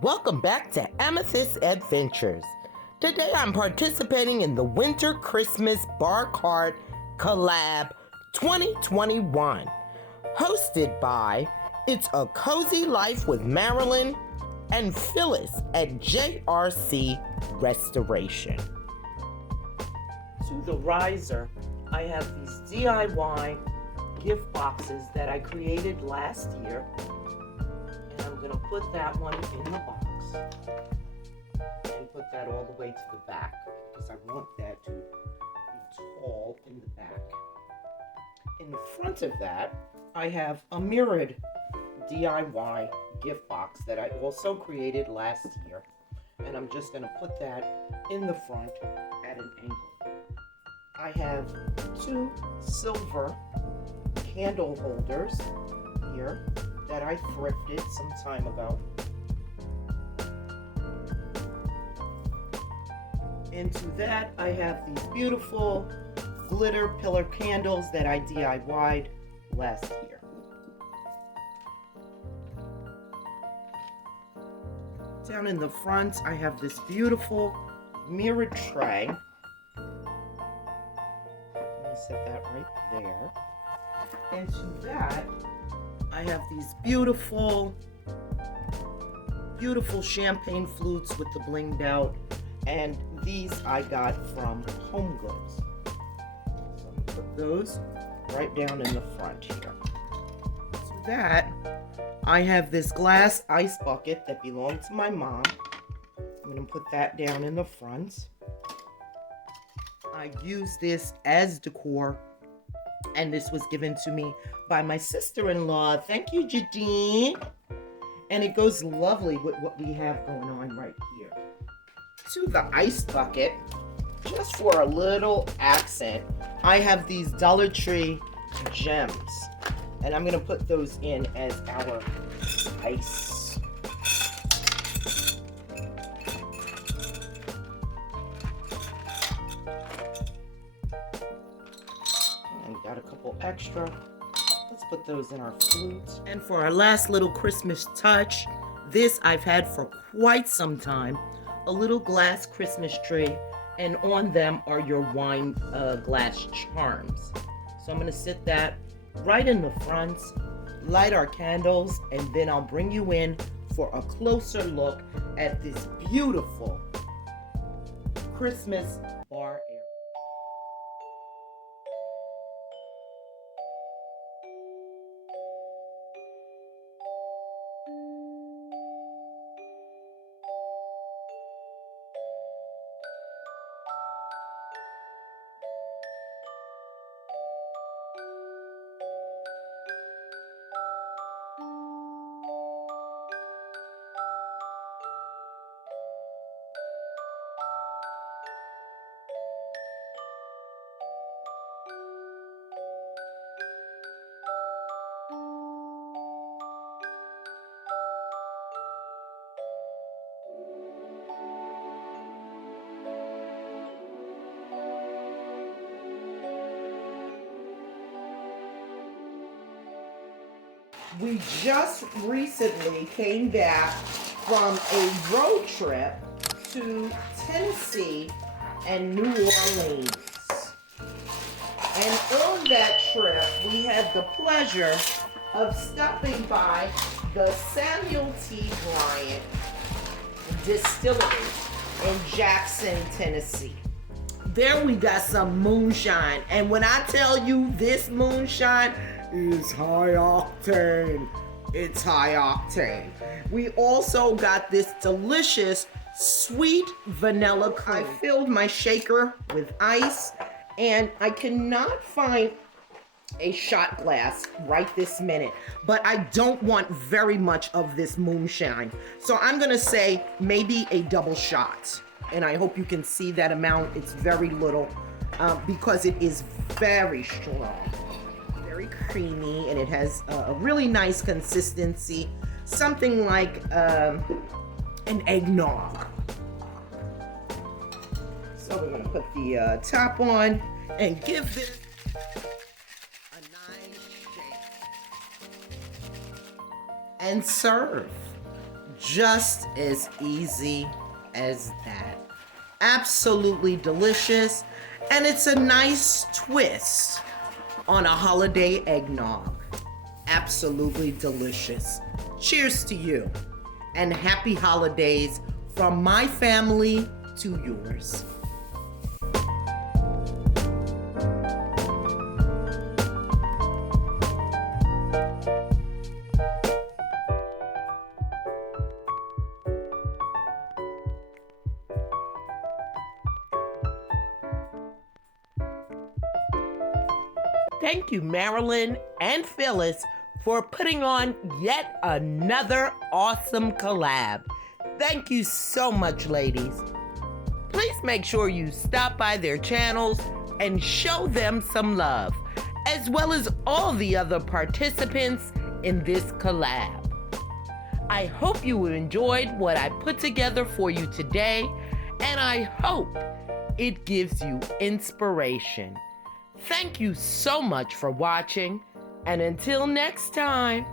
Welcome back to Amethyst Adventures. Today I'm participating in the Winter Christmas Barcart Collab 2021, hosted by It's a Cozy Life with Marilyn and Phyllis at JRC Restoration. To the riser, I have these DIY gift boxes that I created last year. And I'm going to put that one in the box and put that all the way to the back because I want that to be tall in the back. In the front of that, I have a mirrored DIY gift box that I also created last year. And I'm just going to put that in the front at an angle. I have two silver candle holders here that I thrifted some time ago. Into that, I have these beautiful glitter pillar candles that I DIY'd last year. Down in the front, I have this beautiful mirrored tray. I'm going to set that right there. And to that, I have these beautiful champagne flutes with the blinged out, and these I got from Home Goods. So I'm gonna put those right down in the front here. To that, I have this glass ice bucket that belonged to my mom. I'm gonna put that down in the front. I use this as decor, and this was given to me by my sister-in-law. Thank you, Jadine. And it goes lovely with what we have going on right here. To the ice bucket, just for a little accent, I have these Dollar Tree gems. And I'm gonna put those in as our ice. And we got a couple extra. Let's put those in our flute. And for our last little Christmas touch, this I've had for quite some time, a little glass Christmas tree, and on them are your wine glass charms. So I'm gonna sit that right in the front, light our candles, and then I'll bring you in for a closer look at this beautiful Christmas bar area. We just recently came back from a road trip to Tennessee and New Orleans. And on that trip, we had the pleasure of stopping by the Samuel T. Bryant Distillery in Jackson, Tennessee. There we got some moonshine. And when I tell you this moonshine is high octane, it's high octane. We also got this delicious sweet vanilla cream. I filled my shaker with ice, and I cannot find a shot glass right this minute, but I don't want very much of this moonshine. So I'm gonna say maybe a double shot. And I hope you can see that amount. It's very little because it is very strong. Very creamy, and it has a really nice consistency, something like an eggnog. So we're going to put the top on and give this a nice shake and serve. Just as easy as that. Absolutely delicious, and it's a nice twist on a holiday eggnog. Absolutely delicious. Cheers to you, and happy holidays from my family to yours. Thank you, Marilyn and Phyllis, for putting on yet another awesome collab. Thank you so much, ladies. Please make sure you stop by their channels and show them some love, as well as all the other participants in this collab. I hope you enjoyed what I put together for you today, and I hope it gives you inspiration. Thank you so much for watching, and until next time.